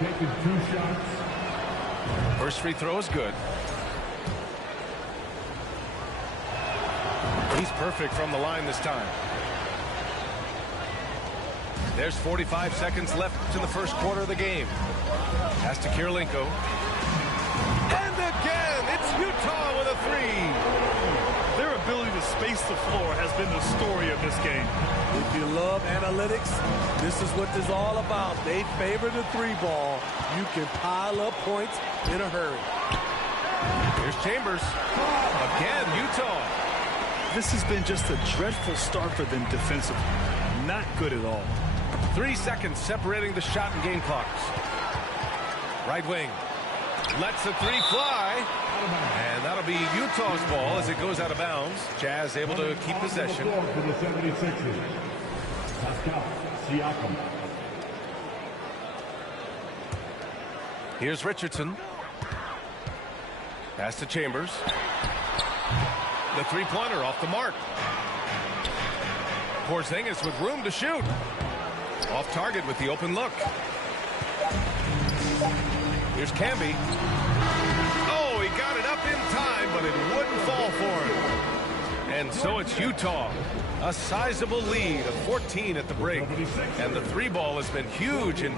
taking 2 shots. First free throw is good. He's perfect from the line this time. There's 45 seconds left in the first quarter of the game. Pass to Kirilenko. And again, it's Utah with a 3. Their ability to space the floor has been the story of this game. If you love analytics, this is what this is all about. They favor the 3-ball. You can pile up points in a hurry. Here's Chambers. Again, Utah. This has been just a dreadful start for them defensively. Not good at all. 3 seconds separating the shot and game clocks. Right wing. Lets the 3 fly. And that'll be Utah's ball as it goes out of bounds. Jazz able to keep possession. For the 76ers. Pascal Siakam. Here's Richardson. Pass to Chambers. The 3-pointer off the mark. Porzingis with room to shoot. Off target with the open look. Here's Camby. Oh, he got it up in time, but it wouldn't fall for him. And so it's Utah. A sizable lead of 14 at the break. And the 3-ball has been huge in...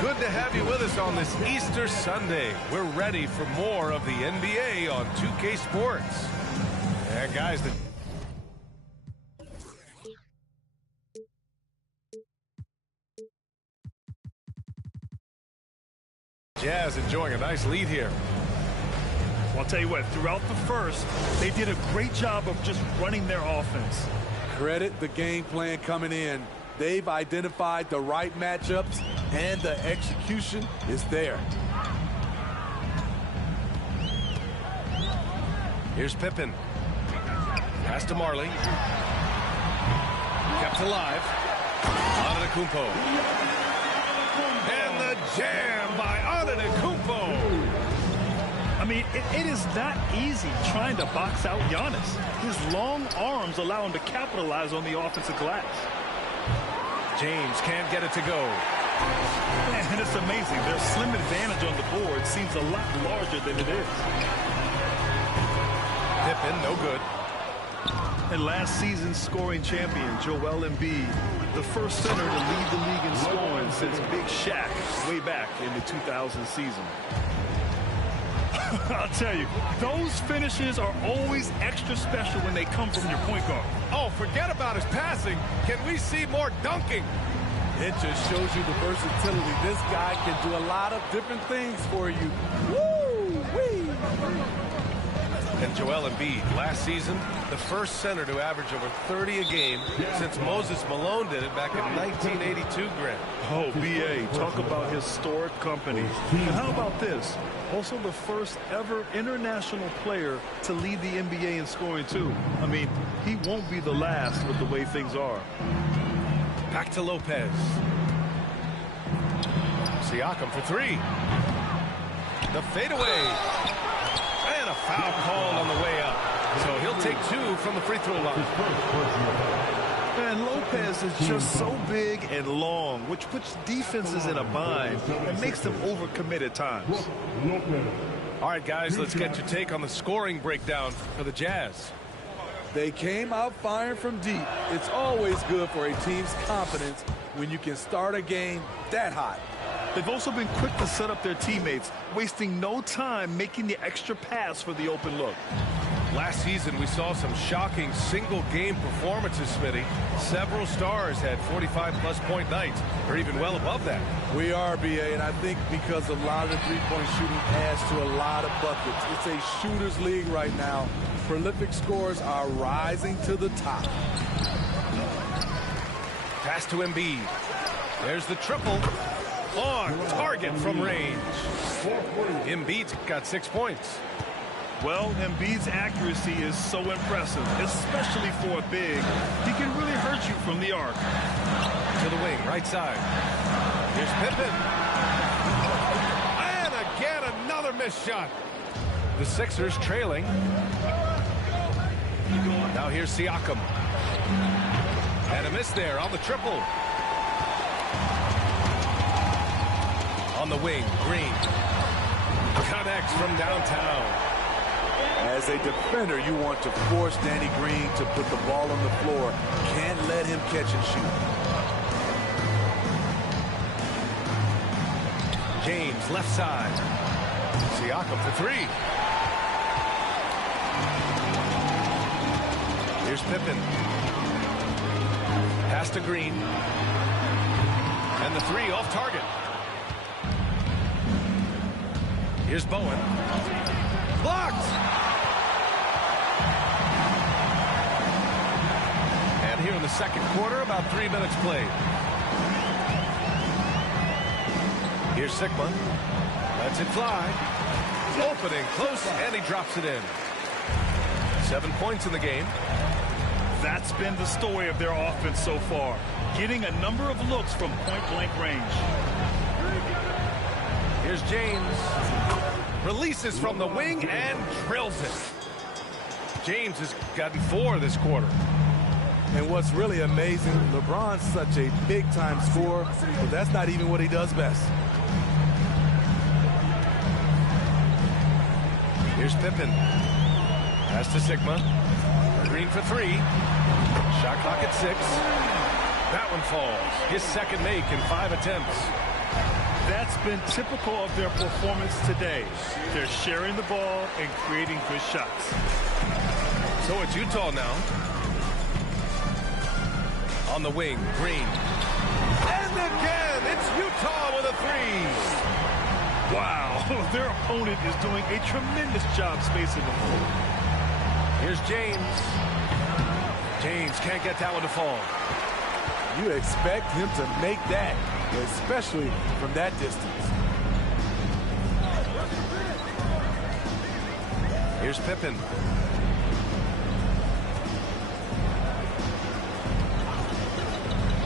Good to have you with us on this Easter Sunday. We're ready for more of the NBA on 2K Sports. And guys, the Jazz enjoying a nice lead here. Well, I'll tell you what, throughout the first, they did a great job of just running their offense. Credit the game plan coming in. They've identified the right matchups, and the execution is there. Here's Pippen. Pass to Marley. Kept alive. Antetokounmpo. And the jam by Antetokounmpo. I mean, it is not easy trying to box out Giannis. His long arms allow him to capitalize on the offensive glass. James can't get it to go. And it's amazing. Their slim advantage on the board seems a lot larger than it is. Pippen, no good. And last season's scoring champion, Joel Embiid, the first center to lead the league in scoring since Big Shaq way back in the 2000 season. I'll tell you, those finishes are always extra special when they come from your point guard. Oh, forget about his passing. Can we see more dunking? It just shows you the versatility. This guy can do a lot of different things for you. Woo-wee! And Joel Embiid, last season, the first center to average over 30 a game since Moses Malone did it back in 1982, Grant. Oh, B.A., talk about historic company. And how about this? Also the first ever international player to lead the NBA in scoring, too. I mean, he won't be the last with the way things are. Back to Lopez. Siakam for 3. The fadeaway. And a foul called on the way up. So he'll take 2 from the free throw line. And Lopez is just so big and long, which puts defenses in a bind and makes them overcommit at times. All right, guys, let's get your take on the scoring breakdown for the Jazz. They came out firing from deep. It's always good for a team's confidence when you can start a game that hot. They've also been quick to set up their teammates, wasting no time making the extra pass for the open look. Last season, we saw some shocking single-game performances, Smitty. Several stars had 45-plus point nights, or even well above that. We are, B.A., and I think because a lot of the three-point shooting adds to a lot of buckets. It's a shooter's league right now. Prolific scorers are rising to the top. Pass to Embiid. There's the triple. On target from range. Embiid's got 6 points. Well, Embiid's accuracy is so impressive, especially for a big. He can really hurt you from the arc. To the wing, right side. Here's Pippen. And again, another missed shot. The Sixers trailing. Now here's Siakam. And a miss there on the triple. On the wing, Green connects from downtown. As a defender, you want to force Danny Green to put the ball on the floor. Can't let him catch and shoot. James, left side. Siakam for three. Here's Pippen. Pass to Green. And the three off target. Here's Bowen. Blocked! And here in the second quarter, about 3 minutes played. Here's Sigma. Lets it fly. Opening, close, and he drops it in. 7 points in the game. That's been the story of their offense so far. Getting a number of looks from point-blank range. Here's James. Releases from the wing and drills it. James has gotten 4 this quarter. And what's really amazing, LeBron's such a big-time scorer, but that's not even what he does best. Here's Pippen. Pass to Sigma. Green for three. Shot clock at 6. That one falls. His second make in 5 attempts. That's been typical of their performance today. They're sharing the ball and creating good shots. So it's Utah now. On the wing, Green. And again, it's Utah with a three. Wow, their opponent is doing a tremendous job spacing the floor. Here's James. James can't get that one to fall. You expect him to make that, especially from that distance. Here's Pippen.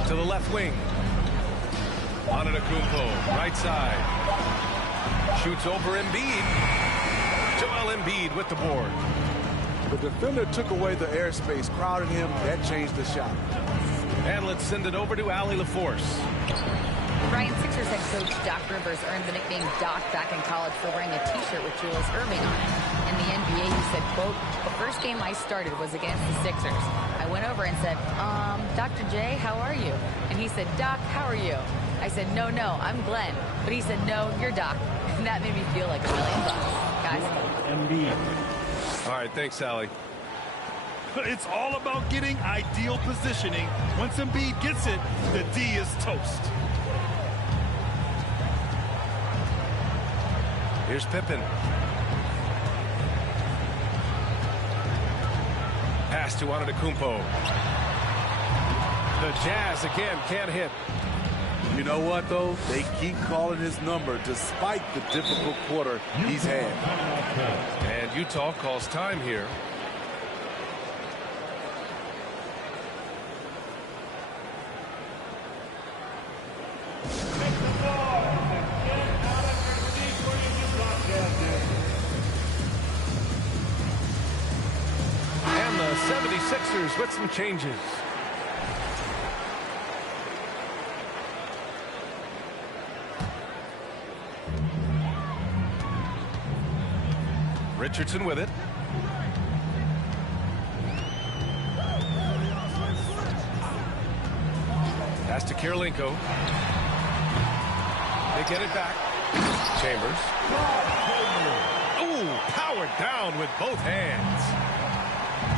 To the left wing. Antetokounmpo, right side. Shoots over Embiid. Joel Embiid with the board. The defender took away the airspace, crowded him. That changed the shot. And let's send it over to Allie LaForce. Ryan, Sixers head coach Doc Rivers earned the nickname Doc back in college for wearing a T-shirt with Julius Erving on it. In the NBA, he said, quote, "The first game I started was against the Sixers. I went over and said, Dr. J, how are you?" And he said, "Doc, how are you?" I said, no, I'm Glenn." But he said, "No, you're Doc." And that made me feel like $1 million, guys. Embiid. All right, thanks, Allie. It's all about getting ideal positioning. Once Embiid gets it, the D is toast. Here's Pippen. Pass to Antetokounmpo. The Jazz again can't hit. You know what, though? They keep calling his number despite the difficult quarter he's had. And Utah calls time here. And the 76ers with some changes. Richardson with it. Pass to Kirilenko. They get it back. Chambers. Ooh, powered down with both hands.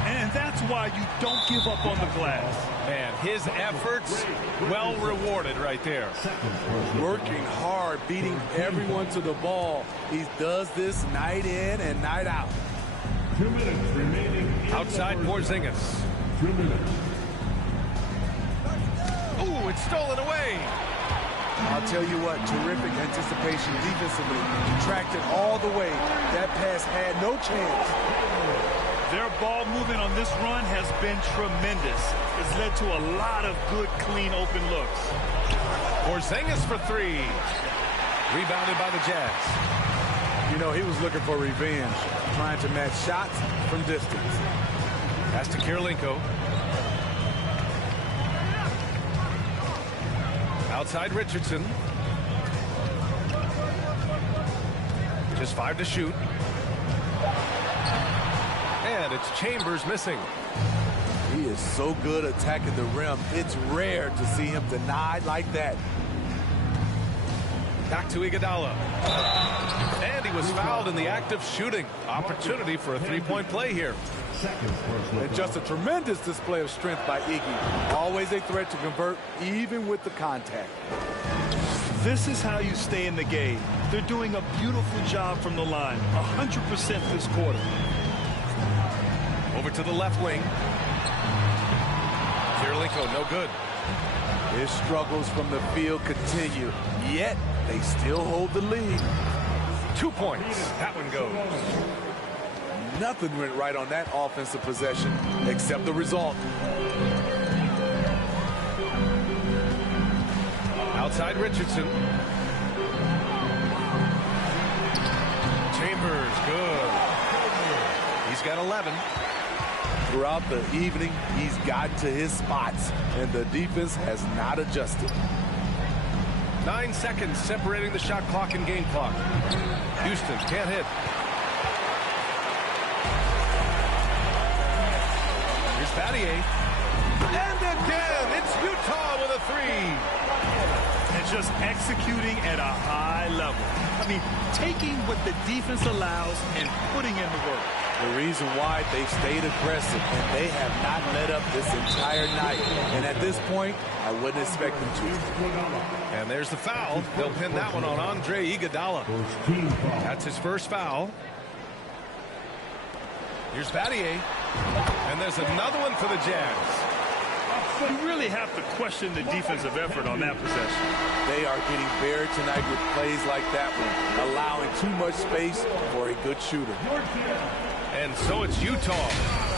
And that's why you don't give up on the glass. Man, his efforts well rewarded right there. Working hard, beating everyone to the ball. He does this night in and night out. 2 minutes remaining. Outside Porzingis. 2 minutes. Ooh, it's stolen away. I'll tell you what, terrific anticipation defensively. Tracked it all the way. That pass had no chance. Their ball movement on this run has been tremendous. It's led to a lot of good, clean, open looks. Porzingis for three. Rebounded by the Jazz. You know, he was looking for revenge, trying to match shots from distance. Pass to Kirilenko. Outside Richardson. Just 5 to shoot. And it's Chambers missing. He is so good attacking the rim. It's rare to see him denied like that. Back to Iguodala. And he was fouled in the act of shooting. Opportunity for a three-point play here. And just a tremendous display of strength by Iggy. Always a threat to convert, even with the contact. This is how you stay in the game. They're doing a beautiful job from the line. 100% this quarter. Over to the left wing. Kirilenko, no good. His struggles from the field continue, yet they still hold the lead. 2 points. That one goes. Nothing went right on that offensive possession except the result. Outside Richardson. Chambers, good. He's got 11. Throughout the evening, he's gotten to his spots, and the defense has not adjusted. 9 seconds separating the shot clock and game clock. Houston can't hit. Here's Battier. And again, it's Utah with a three. And just executing at a high level. I mean, taking what the defense allows and putting in the work. The reason why they've stayed aggressive, and they have not let up this entire night. And at this point, I wouldn't expect them to. And there's the foul. They'll pin that one on Andre Iguodala. That's his first foul. Here's Battier. And there's another one for the Jazz. You really have to question the defensive effort on that possession. They are getting buried tonight with plays like that one, allowing too much space for a good shooter. And so it's Utah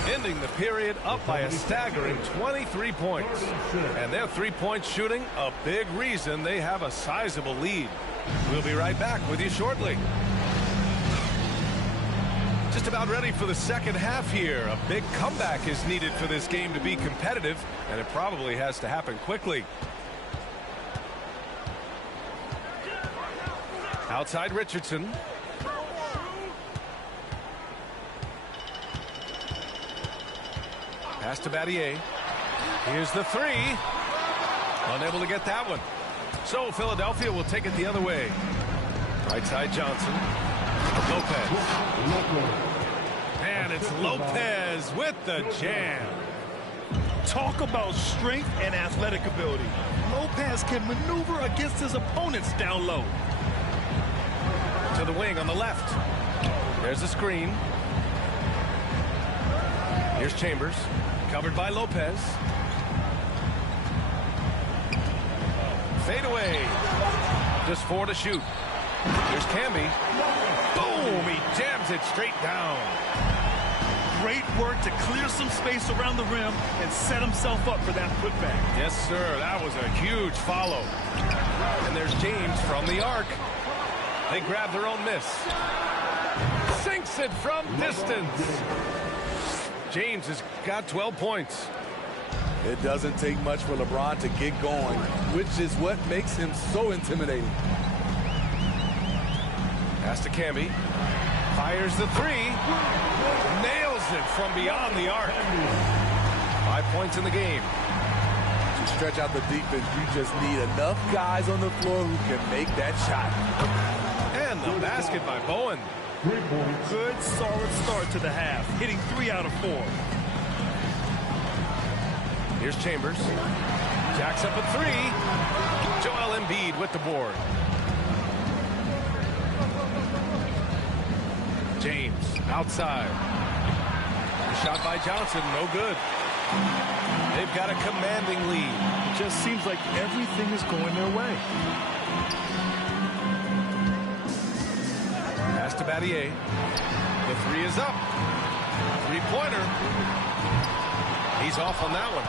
ending the period up by a staggering 23 points. And their three-point shooting, a big reason they have a sizable lead. We'll be right back with you shortly. Just about ready for the second half here. A big comeback is needed for this game to be competitive, and it probably has to happen quickly. Outside Richardson. Pass to Battier. Here's the three. Unable to get that one. So Philadelphia will take it the other way. Right side Johnson. Lopez. And it's Lopez with the jam. Talk about strength and athletic ability. Lopez can maneuver against his opponents down low. To the wing on the left. There's a screen. Here's Chambers. Covered by Lopez. Fade away. Just 4 to shoot. Here's Camby. Boom! He jams it straight down. Great work to clear some space around the rim and set himself up for that putback. Yes, sir. That was a huge follow. And there's James from the arc. They grab their own miss. Sinks it from distance. James has got 12 points. It doesn't take much for LeBron to get going, which is what makes him so intimidating. Pass to Camby. Fires the three. Nails it from beyond the arc. 5 points in the game. To stretch out the defense, you just need enough guys on the floor who can make that shot. And the basket by Bowen. Good, solid start to the half, hitting 3 out of 4. Here's Chambers. Jacks up a three. Joel Embiid with the board. James outside. Shot by Johnson, no good. They've got a commanding lead. It just seems like everything is going their way. Pass to Battier. The three is up. Three-pointer. He's off on that one.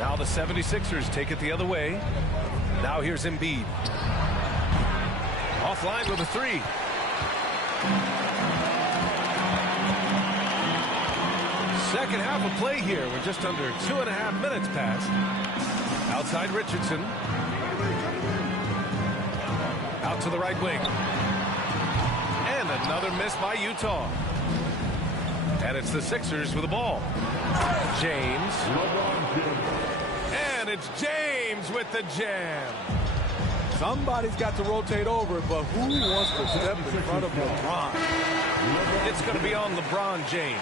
Now the 76ers take it the other way. Now here's Embiid. Offline with a three. Second half of play here. We're just under 2.5 minutes past. Outside Richardson. Out to the right wing. And another miss by Utah. And it's the Sixers with the ball. James. And it's James with the jam. Somebody's got to rotate over, but who wants to step in front of LeBron? It's going to be on LeBron James.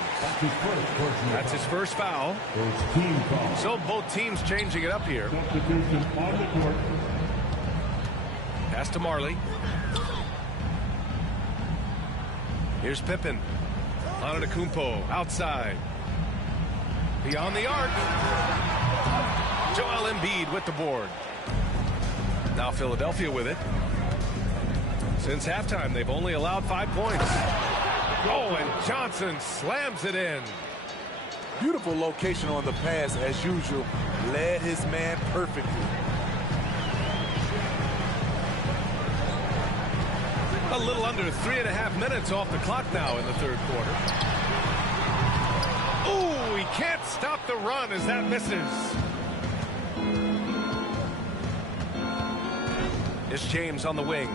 That's his first foul. So both teams changing it up here. Pass to Marley. Here's Pippen. Antetokounmpo outside. Beyond the arc. Joel Embiid with the board. Now Philadelphia with it. Since halftime, they've only allowed 5 points. Oh, and Johnson slams it in. Beautiful location on the pass as usual. Led his man perfectly. A little under 3.5 minutes off the clock now in the third quarter. Ooh, he can't stop the run as that misses. It's James on the wing.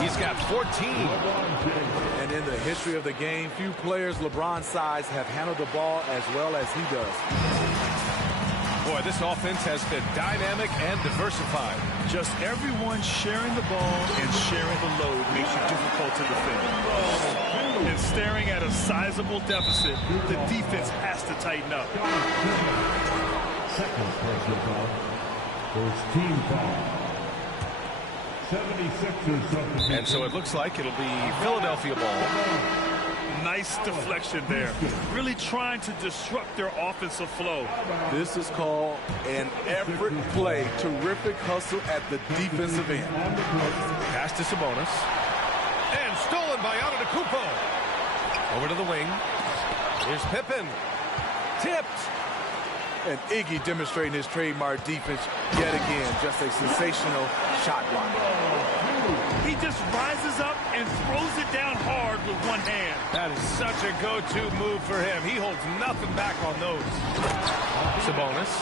He's got 14. And in the history of the game, few players LeBron's size have handled the ball as well as he does. Boy, this offense has been dynamic and diversified. Just everyone sharing the ball and sharing the load makes you difficult to defend. And staring at a sizable deficit, the defense has to tighten up. Second personal foul. First team foul. 76ers substitution. And so it looks like it'll be Philadelphia ball. Nice deflection there. Really trying to disrupt their offensive flow. This is called an effort play. Terrific hustle at the defensive end. Pass to Sabonis. And stolen by Antetokounmpo. Over to the wing. Here's Pippen. Tipped. And Iggy demonstrating his trademark defense yet again. Just a sensational shot block. He just rises up and throws it down hard with one hand. That is such a go-to move for him. He holds nothing back on those. Sabonis.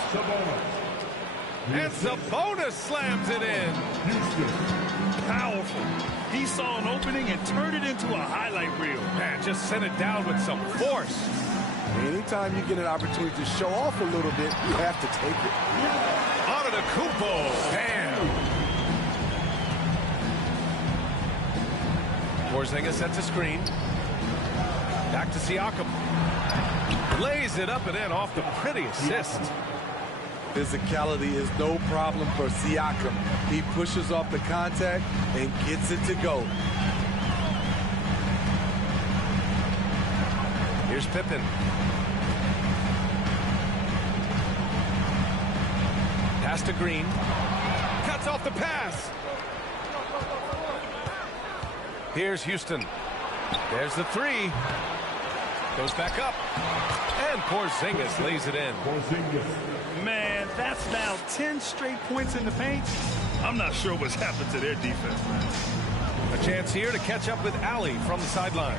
And Sabonis slams it in. Powerful. He saw an opening and turned it into a highlight reel. Man, just sent it down with some force. Anytime you get an opportunity to show off a little bit, you have to take it. Antetokounmpo. Bam. Porzingis sets a screen. Back to Siakam. Lays it up and in off the pretty assist. Physicality is no problem for Siakam. He pushes off the contact and gets it to go. Here's Pippen. Pass to Green. Cuts off the pass. Here's Houston. There's the three. Goes back up. And Porzingis lays it in. Man, that's now 10 straight points in the paint. I'm not sure what's happened to their defense, man. A chance here to catch up with Allie from the sideline.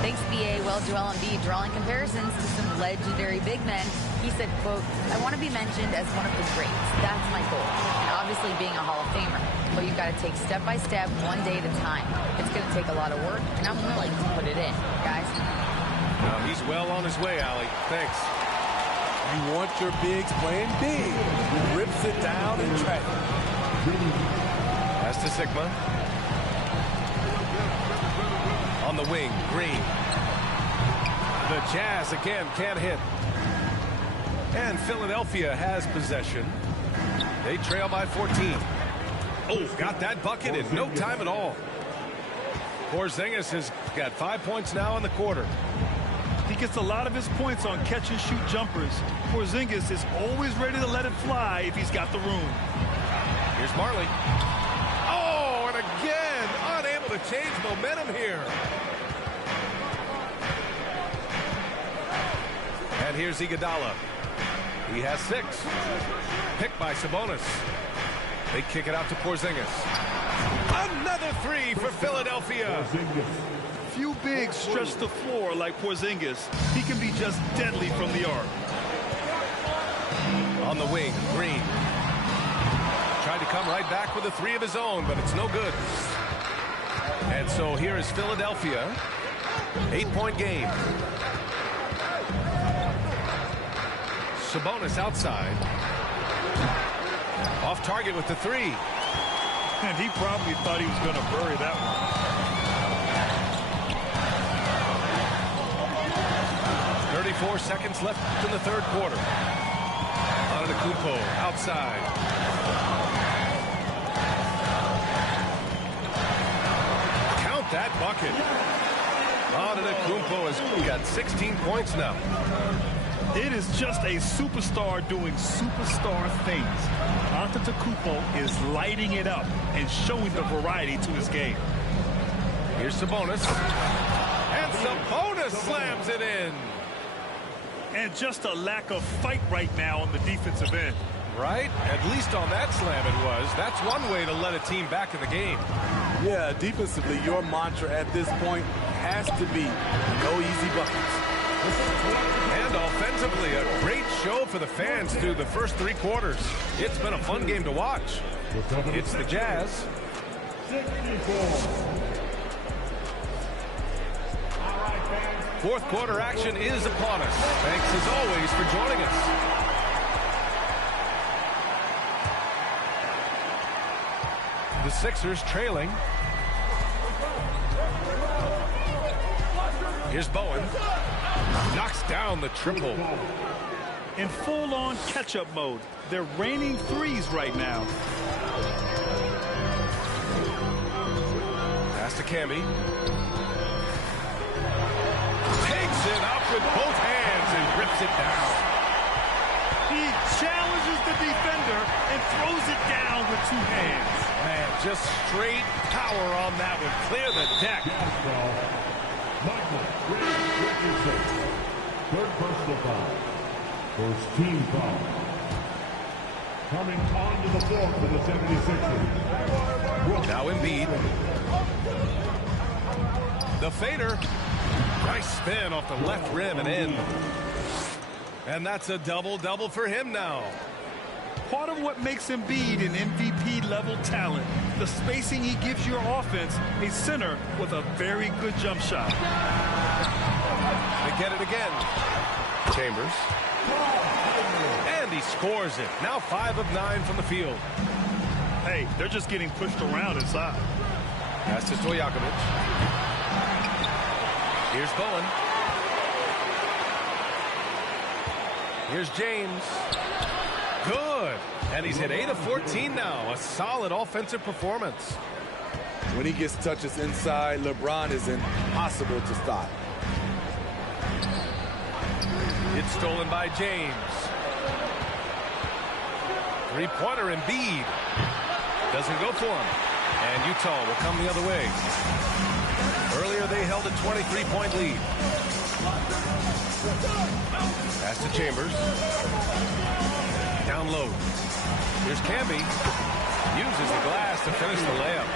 Thanks, B.A. Well, Joel Embiid drawing comparisons to some legendary big men. He said, quote, "I want to be mentioned as one of the greats. That's my goal." And obviously being a Hall of Famer. But you've got to take step by step, one day at a time. It's going to take a lot of work, and I'm willing to put it in, guys. He's well on his way, Allie. Thanks. You want your bigs playing big. Rips it down and track. Pass to Sigma. On the wing, Green. The Jazz again can't hit. And Philadelphia has possession. They trail by 14. Oh, got that bucket in no time at all. Porzingis has got 5 points now in the quarter. He gets a lot of his points on catch-and-shoot jumpers. Porzingis is always ready to let it fly if he's got the room. Here's Marley. Oh, and again, unable to change momentum here. And here's Iguodala. He has 6. Picked by Sabonis. They kick it out to Porzingis. Another 3 for Philadelphia. Few bigs stretch the floor like Porzingis. He can be just deadly from the arc. On the wing, Green. tried to come right back with a three of his own, but it's no good. And so here is Philadelphia. 8-point game. Sabonis outside. Off target with the three. And he probably thought he was going to bury that one. 34 seconds left in the third quarter. Antetokounmpo outside. Count that bucket. Antetokounmpo has got 16 points now. It is just a superstar doing superstar things. Antetokounmpo is lighting it up and showing the variety to his game. Here's Sabonis. And Sabonis slams it in. And just a lack of fight right now on the defensive end. Right? At least on that slam it was. That's one way to let a team back in the game. Yeah, defensively, your mantra at this point has to be no easy buckets. And offensively, a great show for the fans through the first three quarters. It's been a fun game to watch. It's the Jazz. 64. Fourth quarter action is upon us. Thanks as always for joining us. The Sixers trailing. Here's Bowen. Knocks down the triple. In full-on catch-up mode. They're raining threes right now. Pass to Camby. Takes it up with both hands and rips it down. He challenges the defender and throws it down with two hands. Man, just straight power on that one. Clear the deck. Michael Richardson. Third personal foul. First team foul. Coming onto the floor for the 76ers. Now Embiid. The fader. Nice spin off the left rim and in. And that's a double-double for him now. Part of what makes Embiid an MVP-level talent, the spacing he gives your offense, a center with a very good jump shot. They get it again. Chambers. And he scores it. Now 5 of 9 from the field. Hey, they're just getting pushed around inside. Pass to Stojakovic. Here's Bowen. Here's James. Good. And he's hit 8 of 14 now. A solid offensive performance. When he gets touches inside, LeBron is impossible to stop. It's stolen by James. Three-pointer Embiid. Doesn't go for him. And Utah will come the other way. Earlier they held a 23-point lead. Pass to Chambers. Down low. Here's Camby. Uses the glass to finish the layup.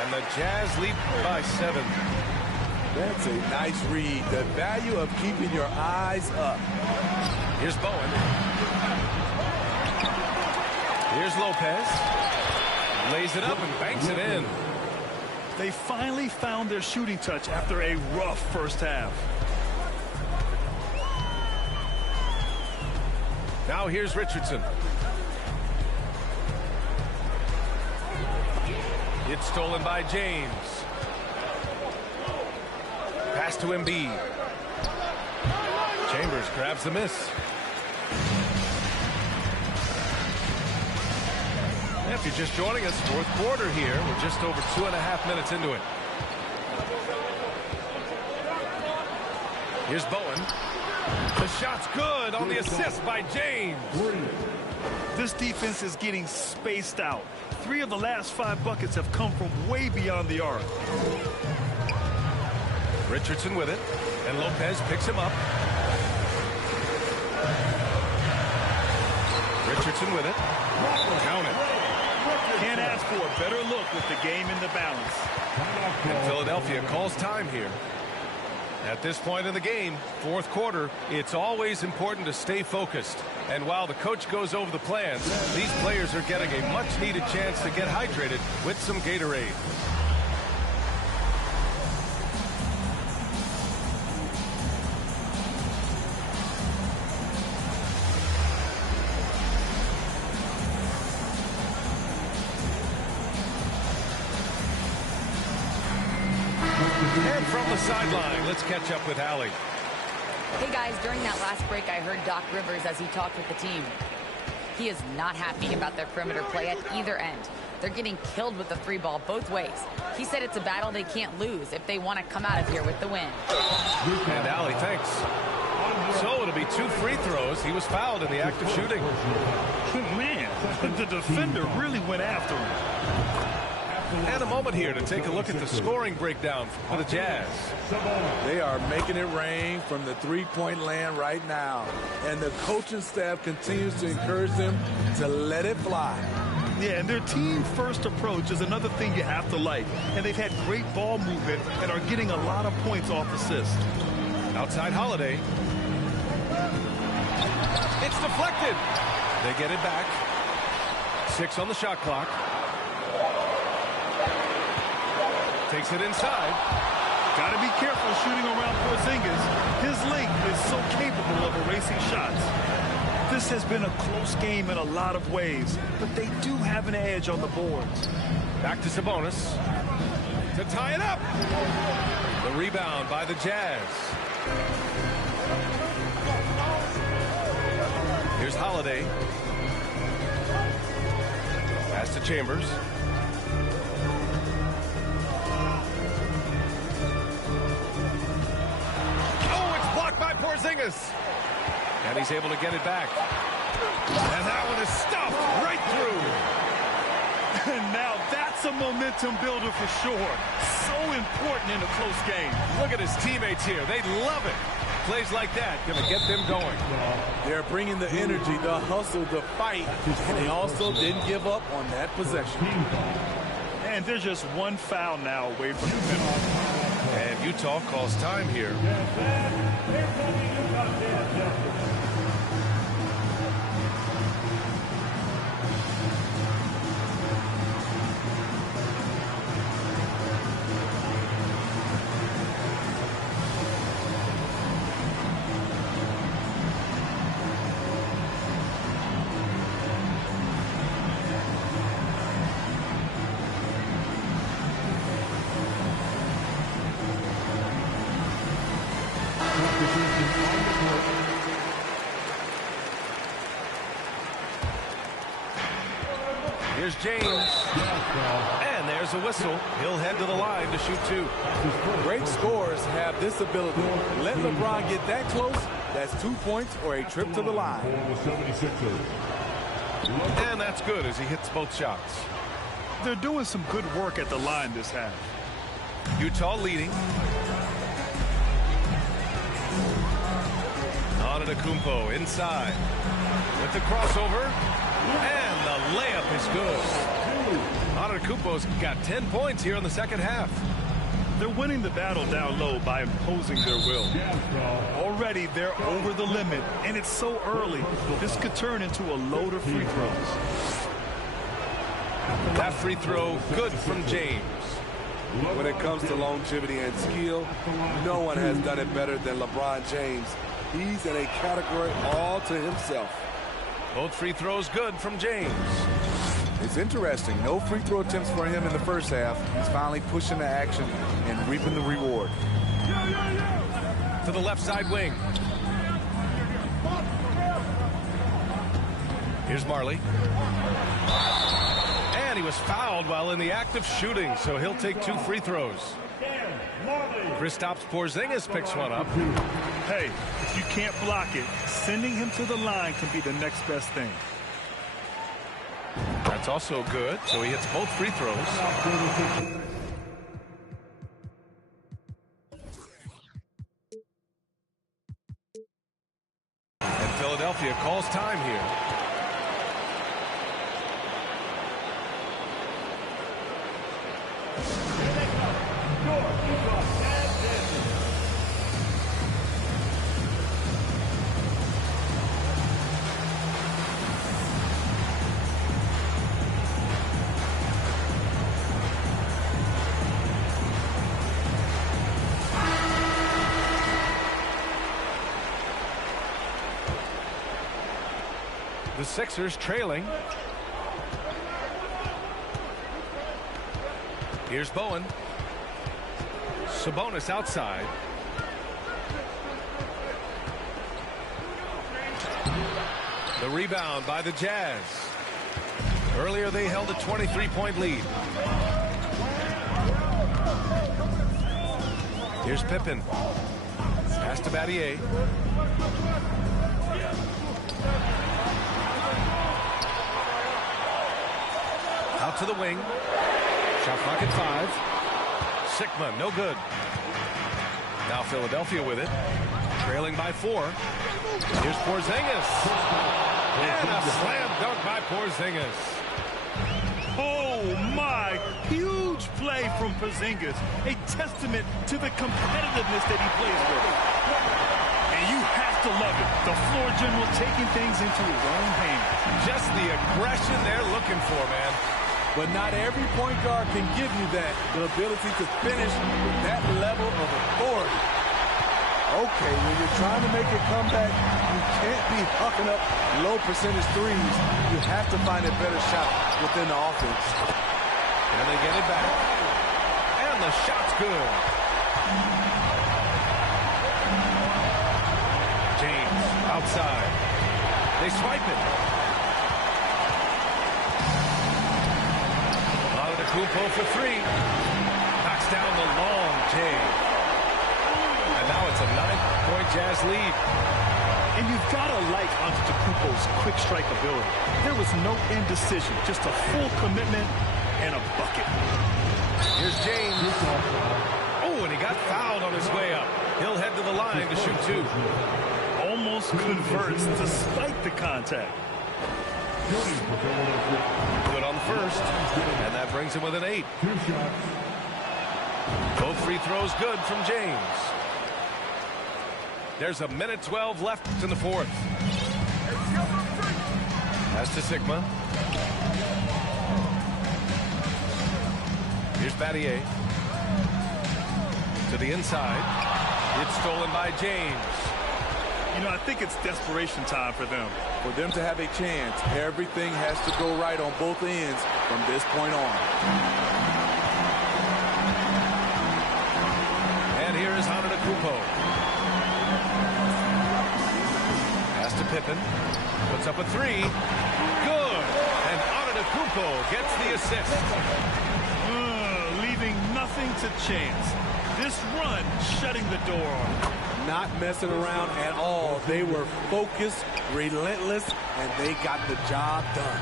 And the Jazz lead by 7. That's a nice read. The value of keeping your eyes up. Here's Bowen. Here's Lopez. Lays it up and banks it in. They finally found their shooting touch after a rough first half. Now here's Richardson. It's stolen by James. Pass to Embiid. Chambers grabs the miss. If you're just joining us, fourth quarter here. We're just over 2.5 minutes into it. Here's Bowen. The shot's good on the assist by James. This defense is getting spaced out. 3 of the last 5 buckets have come from way beyond the arc. Richardson with it, and Lopez picks him up. Richardson with it. Count it. Can't ask for a better look with the game in the balance. And Philadelphia calls time here. At this point in the game, fourth quarter, it's always important to stay focused. And while the coach goes over the plans, these players are getting a much-needed chance to get hydrated with some Gatorade. And from the sideline, let's catch up with Allie. Hey guys, during that last break, I heard Doc Rivers as he talked with the team. He is not happy about their perimeter play at either end. They're getting killed with the free ball both ways. He said it's a battle they can't lose if they want to come out of here with the win. And Allie, thanks. So it'll be 2 free throws. He was fouled in the act of shooting. Man, the defender really went after him. And a moment here to take a look at the scoring breakdown for the Jazz. They are making it rain from the three-point land right now. And the coaching staff continues to encourage them to let it fly. Yeah, and their team-first approach is another thing you have to like. And they've had great ball movement and are getting a lot of points off assists. Outside Holiday. It's deflected. They get it back. 6 on the shot clock. Takes it inside. Got to be careful shooting around Porzingis. His length is so capable of erasing shots. This has been a close game in a lot of ways, but they do have an edge on the boards. Back to Sabonis to tie it up. The rebound by the Jazz. Here's Holiday. Pass to Chambers. Porzingis. And he's able to get it back. And that one is stuffed right through. And now that's a momentum builder for sure. So important in a close game. Look at his teammates here. They love it. Plays like that going to get them going. They're bringing the energy, the hustle, the fight. And they also didn't give up on that possession. And they're just one foul now away from the penalty. And Utah calls time here. Here's James. And there's a whistle. He'll head to the line to shoot 2. Great scorers have this ability. Let LeBron get that close. That's 2 points or a trip to the line. And that's good as he hits both shots. They're doing some good work at the line this half. Utah leading. Antetokounmpo inside with the crossover. And the layup is good. Antetokounmpo's got 10 points here in the second half. They're winning the battle down low by imposing their will. Already they're over the limit, and it's so early. This could turn into a load of free throws. That free throw good from James. When it comes to longevity and skill, no one has done it better than LeBron James. He's in a category all to himself. Both free throws good from James. It's interesting. No free throw attempts for him in the first half. He's finally pushing the action and reaping the reward. To the left side wing. Here's Marley. And he was fouled while in the act of shooting, so he'll take 2 free throws. Kristaps Porzingis picks one up. Hey, if you can't block it, sending him to the line can be the next best thing. That's also good, so he hits both free throws. And Philadelphia calls time here. The Sixers trailing. Here's Bowen. Sabonis outside. The rebound by the Jazz. Earlier they held a 23-point lead. Here's Pippen. Pass to Battier. Out to the wing. Shot clock at 5. Sigma, no good. Now Philadelphia with it. Trailing by 4. Here's Porzingis. And a slam dunk by Porzingis. Oh, my. Huge play from Porzingis. A testament to the competitiveness that he plays with. And you have to love it. The floor general taking things into his own hands. Just the aggression they're looking for, man. But not every point guard can give you that, the ability to finish with that level of authority. Okay, when you're trying to make a comeback, you can't be hucking up low percentage threes. You have to find a better shot within the offense. And they get it back. And the shot's good. James outside. They swipe it. Antetokounmpo for 3. Knocks down the long J. And now it's a 9-point Jazz lead. And you've got to like Antetokounmpo's quick strike ability. There was no indecision, just a full commitment and a bucket. Here's James. Oh, and he got fouled on his way up. He'll head to the line to shoot 2. Almost converts despite the contact. Good on the first. And that brings him with an 8. Both free throws good from James. There's a minute 12 left in the 4th. Pass to Sigma. Here's Battier. To the inside. It's stolen by James. You know, I think it's desperation time for them. For them to have a chance, everything has to go right on both ends from this point on. And here is Antetokounmpo. Pass to Pippen. Puts up a 3. Good. And Antetokounmpo gets the assist. Leaving nothing to chance. This run shutting the door on him. Not messing around at all. They were focused, relentless, and they got the job done.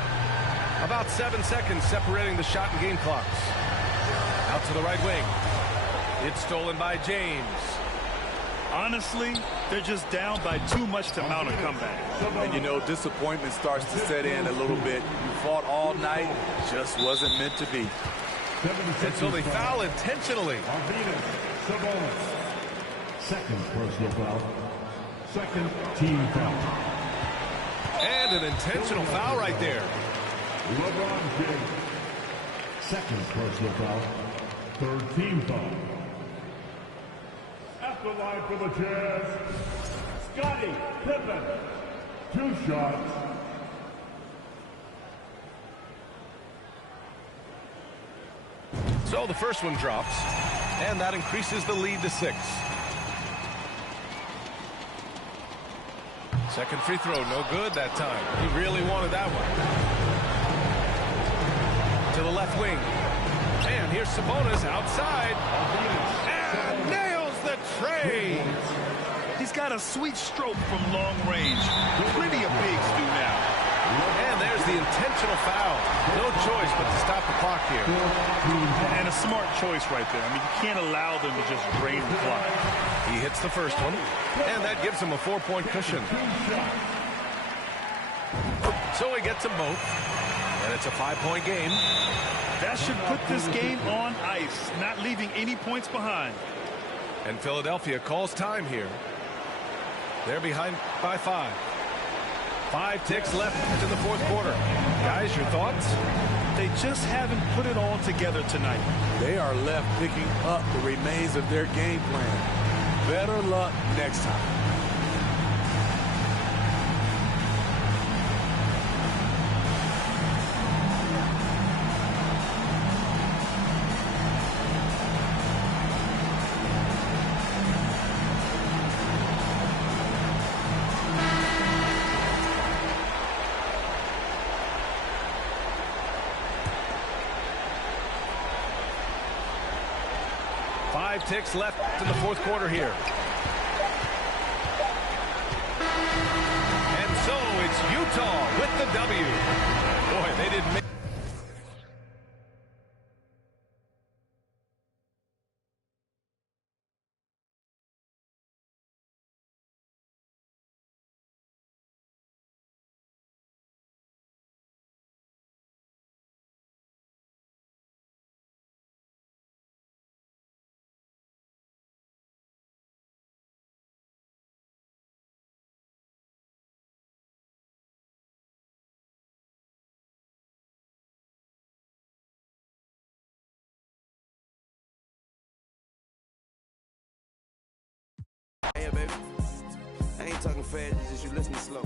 About 7 seconds separating the shot and game clocks. Out to the right wing. It's stolen by James. Honestly, they're just down by too much to mount a comeback. And you know, disappointment starts to set in a little bit. You fought all night, just wasn't meant to be. And so they foul intentionally. Second personal foul. Second team foul. And an intentional foul right there. LeBron James. Second personal foul. Third team foul. At the line for the Jazz, Scottie Pippen. 2 shots. So the first one drops, and that increases the lead to 6. Second free throw, no good that time. He really wanted that one. To the left wing. And here's Sabonis outside. And nails the tray. He's got a sweet stroke from long range. Plenty of bigs do now. And there's the intentional foul. No choice but to stop the clock here. And a smart choice right there. I mean, you can't allow them to just drain the clock. He hits the first one, and that gives him a 4-point cushion. So he gets them both, and it's a 5-point game. That should put this game on ice, not leaving any points behind. And Philadelphia calls time here. They're behind by 5. 5 ticks left in the 4th quarter. Guys, your thoughts? They just haven't put it all together tonight. They are left picking up the remains of their game plan. Better luck next time. 5 ticks left in the fourth quarter here. And so it's Utah with the W. Boy, they didn't make Hey, baby. I ain't talking fast, it's just you listening slow.